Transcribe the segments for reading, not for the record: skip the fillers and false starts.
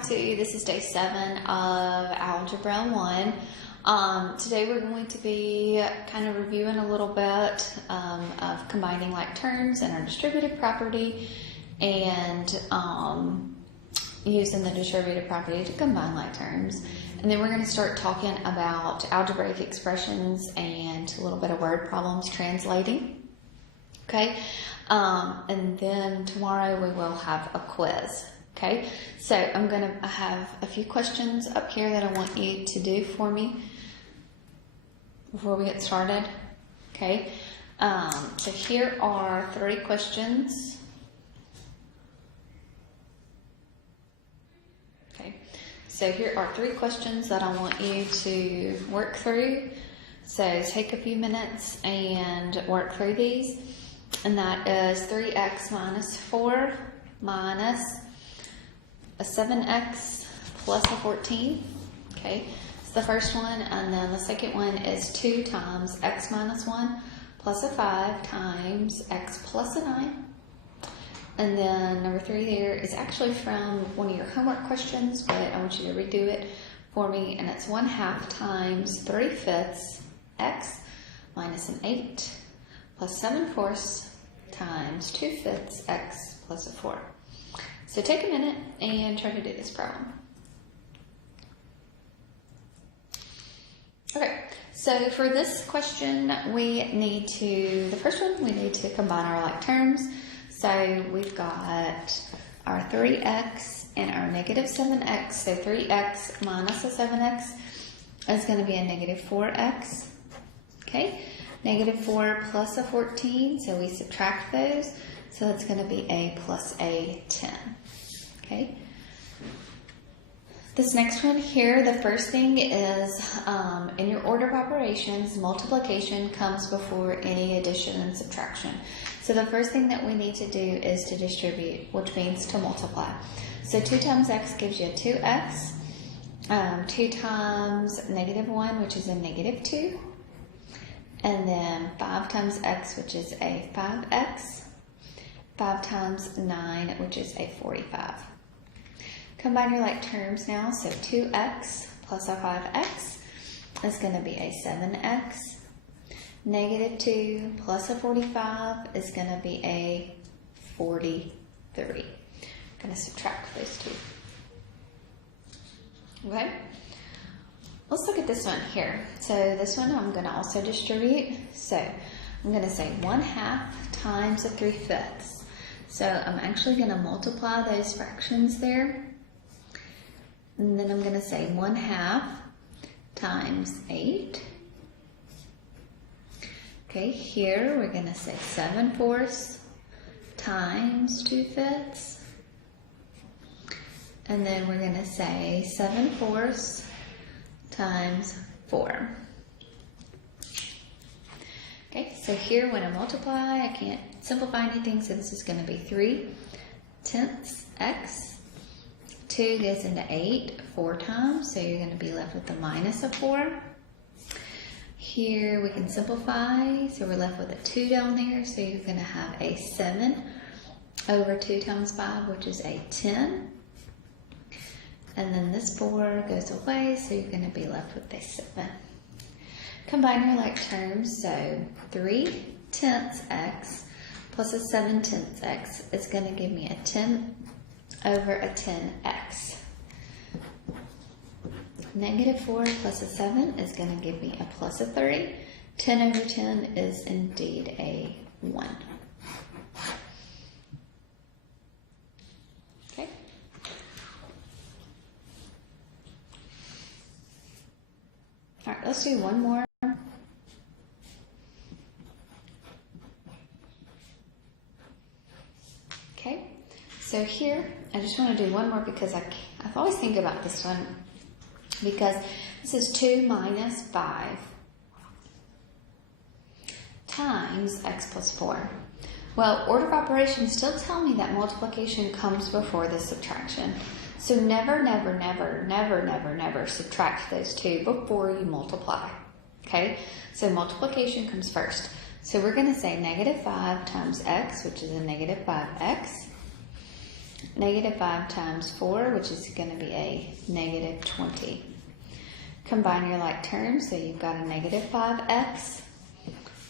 this is day 7 of Algebra 1. Today we're going to be kind of reviewing a little bit of combining like terms and our distributive property and using the distributive property to combine like terms. And then we're going to start talking about algebraic expressions and a little bit of word problems translating. Okay, and then tomorrow we will have a quiz. Okay, so I have a few questions up here that I want you to do for me before we get started. Okay, so here are 3 questions. Okay, so here are 3 questions that I want you to work through. So take a few minutes and work through these. And that is 3x minus 4 minus a 7x plus a 14. Okay, it's the first one. And then the second one is 2 times x minus 1 plus a 5 times x plus a 9. And then number 3 there is actually from one of your homework questions, but I want you to redo it for me. And it's 1/2 times 3/5 x minus an 8 plus 7/4 times 2/5 x plus a 4. So take a minute and try to do this problem. Okay, so for this question, the first one, we need to combine our like terms. So we've got our 3x and our negative 7x. So 3x minus a 7x is going to be a negative 4x. Okay, negative 4 plus a 14, so we subtract those. So that's going to be a plus a 10. Okay. This next one here, the first thing is in your order of operations, multiplication comes before any addition and subtraction. So the first thing that we need to do is to distribute, which means to multiply. So 2 times x gives you a 2x. 2 times negative 1, which is a negative 2. And then 5 times x, which is a 5x. 5 times 9, which is a 45. Combine your like terms now. So 2x plus a 5x is going to be a 7x. Negative 2 plus a 45 is going to be a 43. I'm going to subtract those two. Okay. Let's look at this one here. So this one I'm going to also distribute. So I'm going to say 1/2 times a 3/5. So I'm actually going to multiply those fractions there. And then I'm going to say 1/2 times 8. Okay, here we're going to say 7/4 times 2/5. And then we're going to say 7/4 times 4. Okay, so here when I multiply, I can't simplify anything, so this is going to be 3/10 x. 2 goes into 8 4 times, so you're going to be left with a minus of 4. Here we can simplify, so we're left with a 2 down there, so you're going to have a 7 over 2 times 5, which is a 10. And then this 4 goes away, so you're going to be left with a 7. Combine your like terms, so 3/10 x plus a 7/10 x is going to give me a 10 over a 10x. Negative 4 plus a 7 is going to give me a plus a 3. 10 over 10 is indeed a 1. Okay. All right, let's do one more. Okay, so here I just want to do one more because I always think about this one because this is 2 minus 5 times x plus 4. Well, order of operations still tell me that multiplication comes before the subtraction. So never, never, never, never, never, never subtract those two before you multiply. Okay, so multiplication comes first. So we're going to say negative 5 times x, which is a negative 5x. Negative 5 times 4, which is going to be a negative 20. Combine your like terms, so you've got a negative 5x,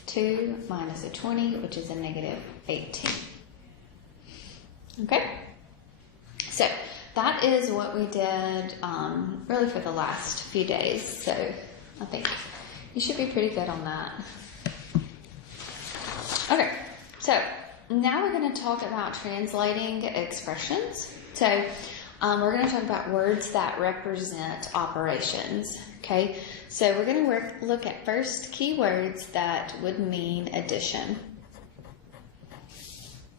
2 minus a 20, which is a negative 18. Okay? So that is what we did really for the last few days. So I think you should be pretty good on that. Okay, so now we're going to talk about translating expressions. So we're going to talk about words that represent operations. Okay, so we're going to look at first keywords that would mean addition.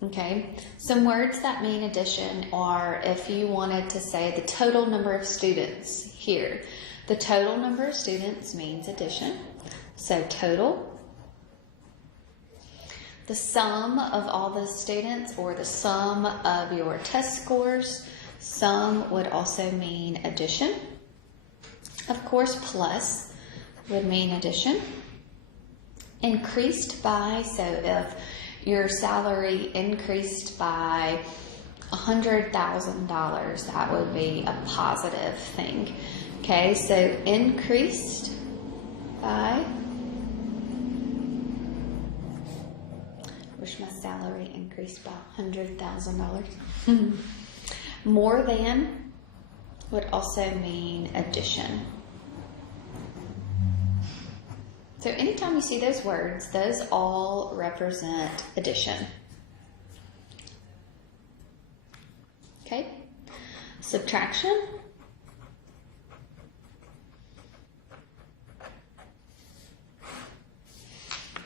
Okay, some words that mean addition are if you wanted to say the total number of students here. The total number of students means addition. So total. The sum of all the students or the sum of your test scores. Sum would also mean addition. Of course, plus would mean addition. Increased by, so if your salary increased by $100,000, that would be a positive thing. Okay, so increased by, wish my salary increased by $100,000. More than would also mean addition. So anytime you see those words, those all represent addition. Okay? Subtraction.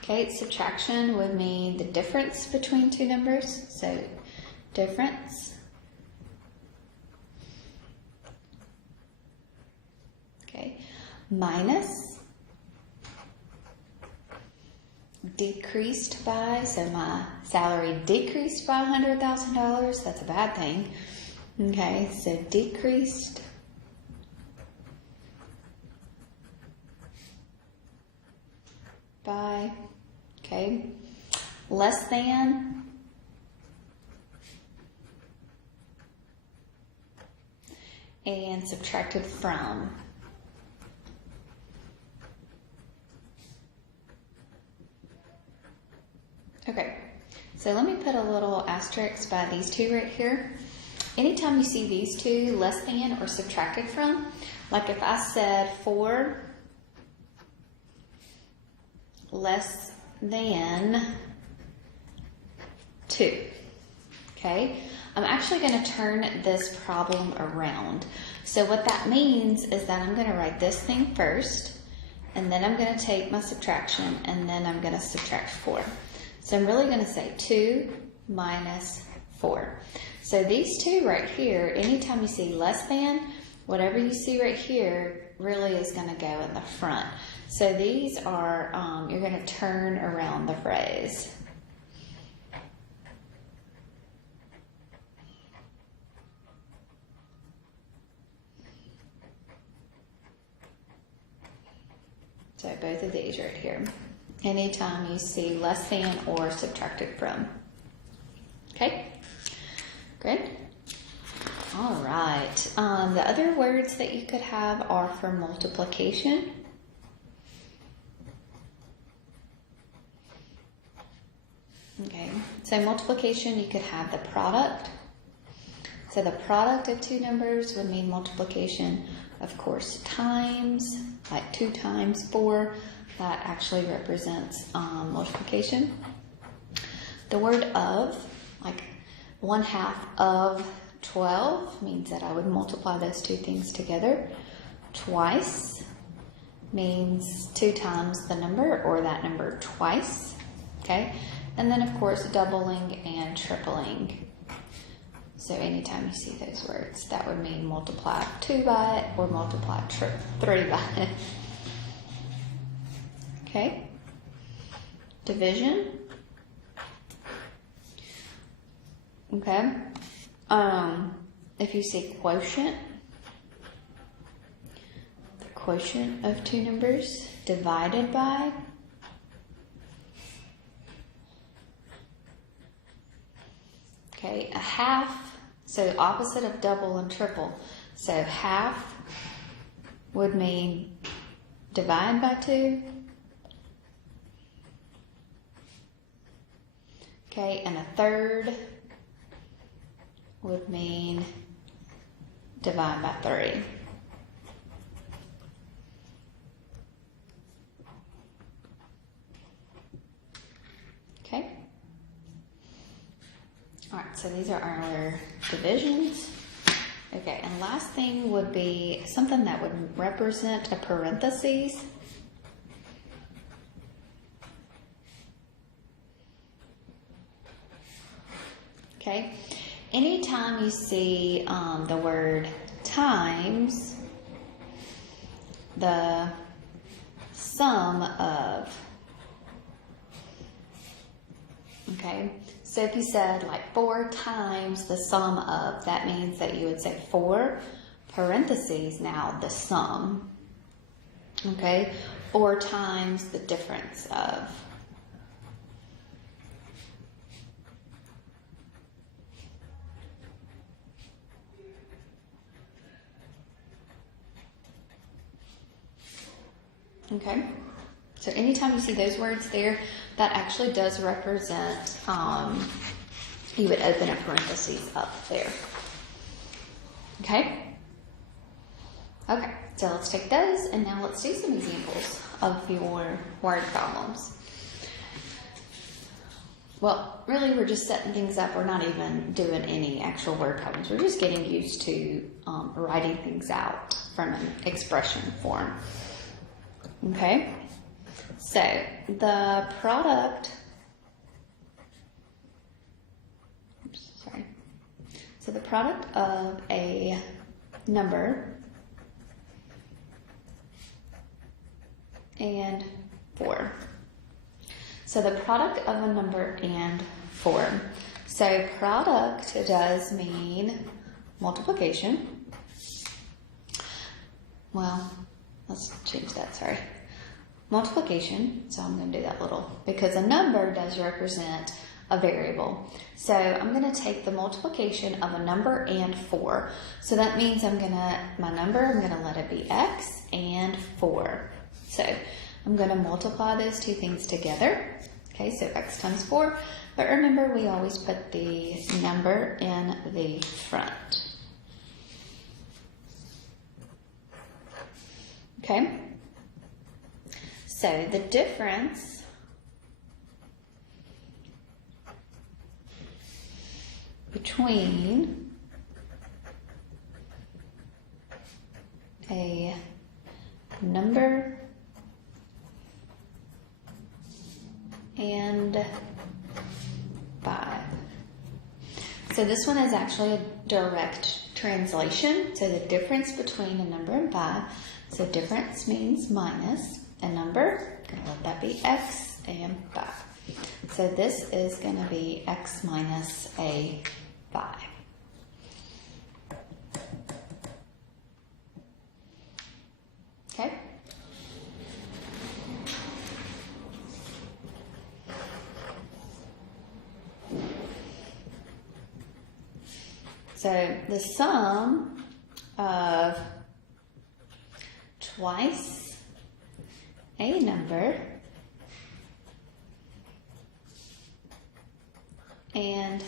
Okay, subtraction would mean the difference between two numbers. So difference. Okay, minus. Decreased by, so my salary decreased by $100,000, that's a bad thing. Okay, so decreased by, okay, less than, and subtracted from. Okay, so let me put a little asterisk by these two right here. Anytime you see these two, less than or subtracted from, like if I said 4 less than 2, okay, I'm actually going to turn this problem around. So what that means is that I'm going to write this thing first, and then I'm going to take my subtraction, and then I'm going to subtract 4. So I'm really going to say 2 minus 4. So these two right here, anytime you see less than, whatever you see right here really is going to go in the front. So these are, you're going to turn around the phrase. So both of these right here. Anytime you see less than or subtracted from. Okay, good. All right. The other words that you could have are for multiplication. Okay, so multiplication, you could have the product. So the product of two numbers would mean multiplication. Of course, times, like 2 times 4. That actually represents multiplication. The word of, like 1/2 of 12, means that I would multiply those two things together. Twice means 2 times the number, or that number twice. Okay, and then of course doubling and tripling. So anytime you see those words, that would mean multiply 2 by it or multiply 3 by it. Okay, division. Okay, if you see quotient, the quotient of two numbers divided by. Okay, a half, So opposite of double and triple. So half would mean divide by 2. Okay, and a third would mean divide by 3. Okay. All right, so these are our divisions. Okay, and last thing would be something that would represent a parentheses. Okay, anytime you see the word times the sum of, okay, so if you said like 4 times the sum of, that means that you would say 4 parentheses, now the sum, okay, 4 times the difference of. Okay, so anytime you see those words there, that actually does represent, you would open a parentheses up there. Okay? Okay, so let's take those and now let's do some examples of your word problems. Well, really we're just setting things up. We're not even doing any actual word problems. We're just getting used to writing things out from an expression form. Okay, so the product, so the product of a number and 4. So the product of a number and 4. So product does mean multiplication. Well, let's change that, sorry. Multiplication, so I'm going to do that little, because a number does represent a variable. So I'm going to take the multiplication of a number and 4. So that means my number, I'm going to let it be x and 4. So I'm going to multiply those two things together. Okay, so x times 4. But remember, we always put the number in the front. Okay, so the difference between a number and 5. So this one is actually a direct translation. So the difference between a number and 5. So difference means minus a number. I'm going to let that be x and 5. So this is going to be x minus a 5. Okay. So the sum of twice a number and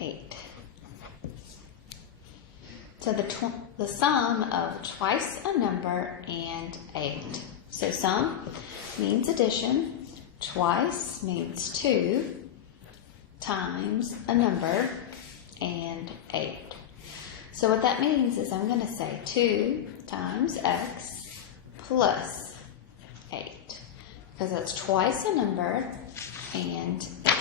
8. So the sum of twice a number and 8. So sum means addition, twice means 2, times a number and 8. So what that means is I'm going to say 2 times x plus 8, because that's twice a number and 8.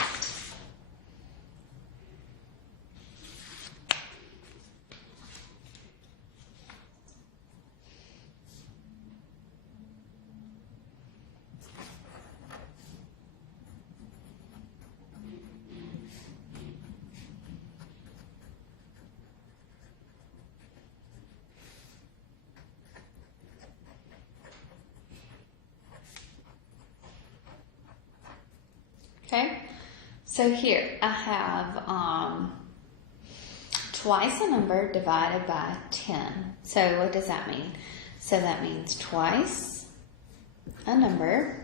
Okay, so here I have twice a number divided by 10. So what does that mean? So that means twice a number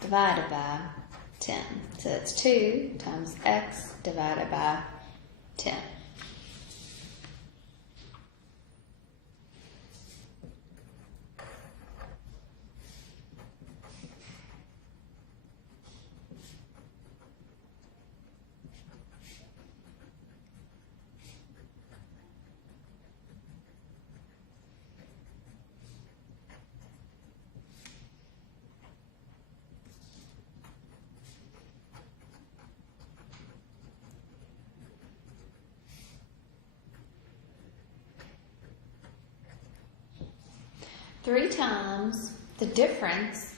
divided by 10. So that's 2 times x divided by 10. Three times the difference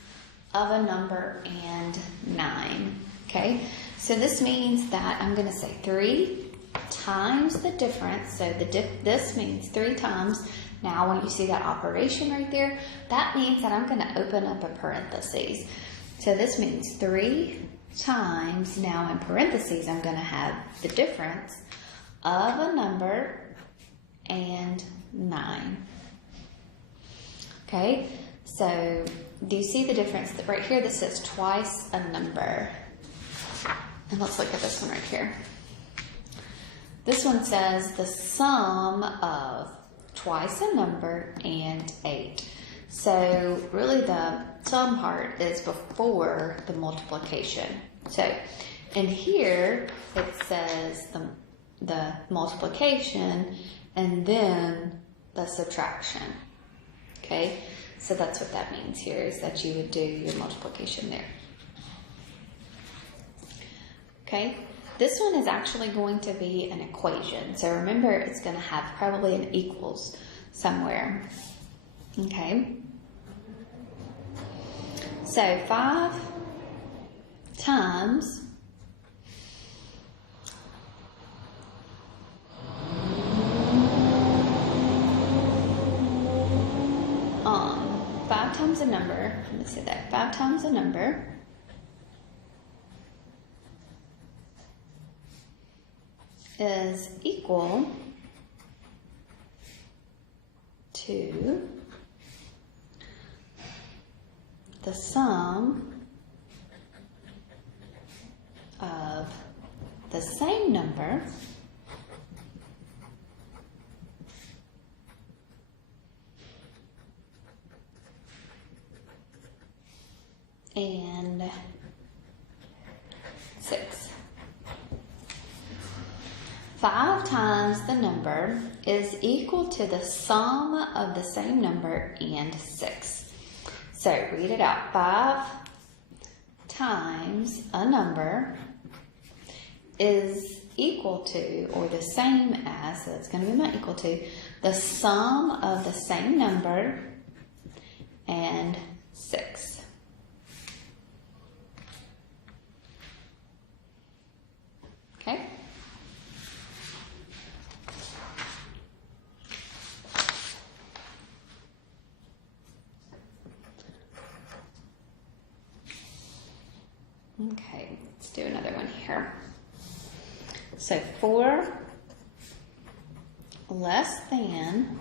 of a number and 9. Okay, so this means that I'm going to say 3 times the difference. So this means 3 times. Now when you see that operation right there, that means that I'm going to open up a parentheses. So this means 3 times, now in parentheses, I'm going to have the difference of a number and 9. Okay, so do you see the difference? Right here, this says twice a number. And let's look at this one right here. This one says the sum of twice a number and 8. So really the sum part is before the multiplication. So in here, it says the multiplication and then the subtraction. Okay, so that's what that means here, is that you would do your multiplication there. Okay, this one is actually going to be an equation. So remember, it's going to have probably an equals somewhere. Okay, so 5 times 5 times a number, let me say that, 5 times a number is equal to the sum of the same number and 6. 5 times the number is equal to the sum of the same number and 6. So read it out. 5 times a number is equal to, or the same as, so it's going to be my equal to, the sum of the same number and 6. Okay. Okay, let's do another one here. So 4 less than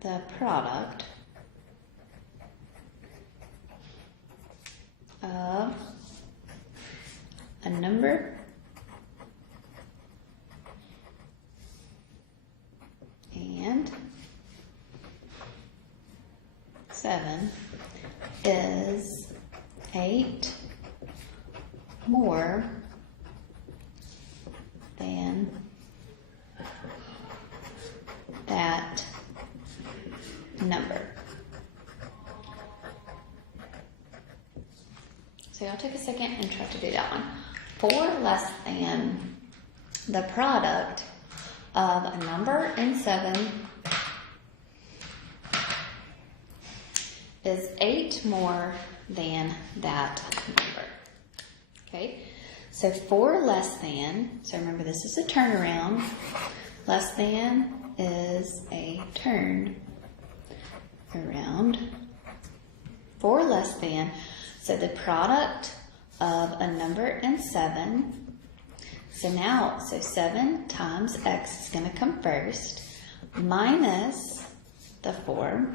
the product of a number and 7 is 8 more than that number. So I'll take a second and try to do that one. 4 less than the product of a number and 7 is 8 more than that number. Okay, so 4 less than, so remember this is a turnaround. Less than is a turn around. 4 less than, so the product of a number and 7 So 7 times x is going to come first, minus the 4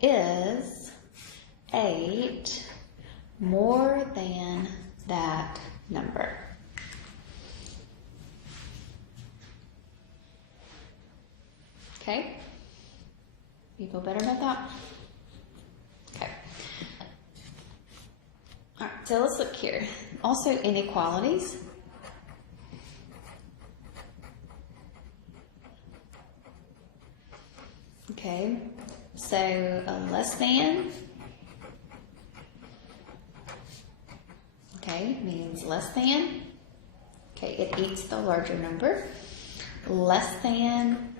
is 8 more than that number. Okay? You feel better about that? Okay. All right, so let's look here. Also, inequalities. Okay, so a less than, okay, means less than. Okay, it eats the larger number. Less than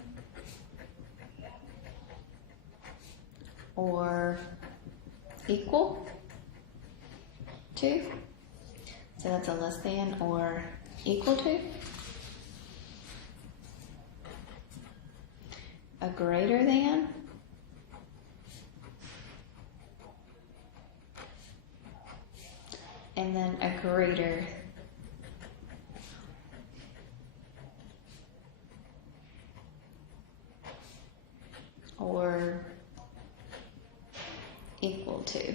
or equal to. So that's a less than or equal to. A greater than. And then a greater or equal to.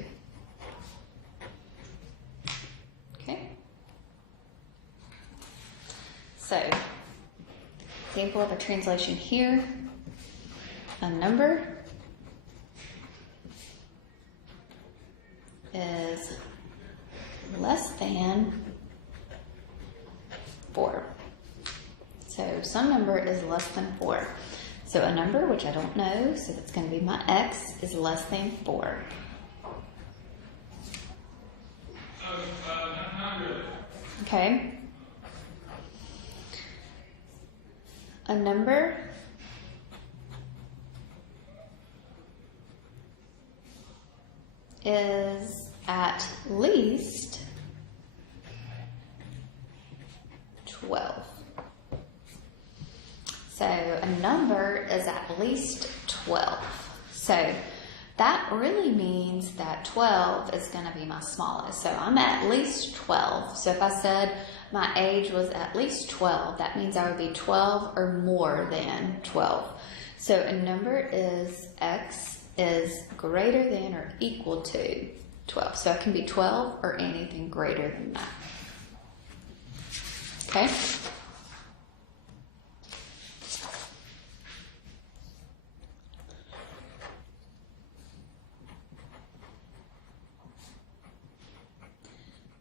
Okay? So, example of a translation here. A number is less than 4. So some number is less than 4. So a number, which I don't know, so that's going to be my x, is less than 4. Okay. A number is at least 12. So a number is at least 12. So that really means that 12 is going to be my smallest. So I'm at least 12. So if I said my age was at least 12, that means I would be 12 or more than 12. So a number is x is greater than or equal to 12. So it can be 12 or anything greater than that. Okay?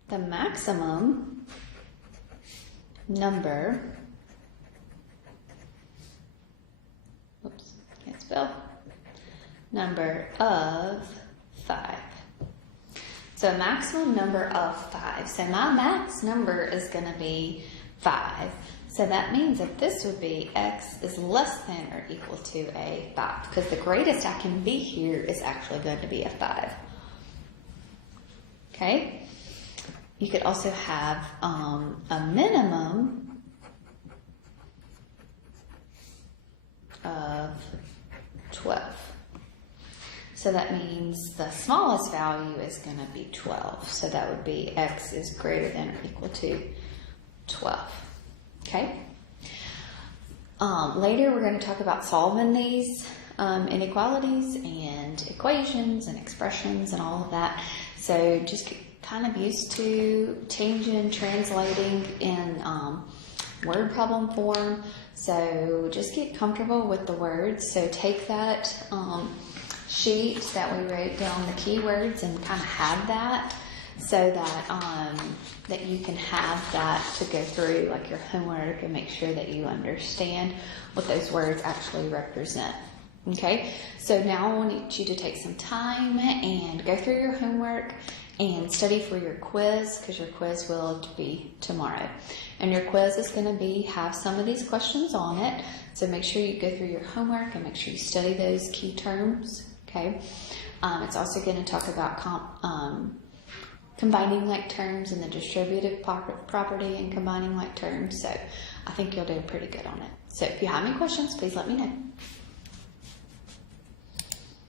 The maximum number, oops, can't spell, number of 5. So a maximum number of 5. So my max number is going to be 5. So that means that this would be x is less than or equal to a 5, because the greatest I can be here is actually going to be a 5. Okay? You could also have a minimum of 12. So that means the smallest value is going to be 12. So that would be x is greater than or equal to 12. Okay? Later we're going to talk about solving these inequalities and equations and expressions and all of that. So just kind of used to changing, translating in word problem form. So just get comfortable with the words. So take that sheet that we wrote down the keywords and kind of have that, so that that you can have that to go through like your homework and make sure that you understand what those words actually represent. Okay, so now I want you to take some time and go through your homework and study for your quiz, because your quiz will be tomorrow. And your quiz is going to have some of these questions on it. So make sure you go through your homework and make sure you study those key terms. Okay. It's also going to talk about combining like terms and the distributive property and combining like terms. So I think you'll do pretty good on it. So if you have any questions, please let me know.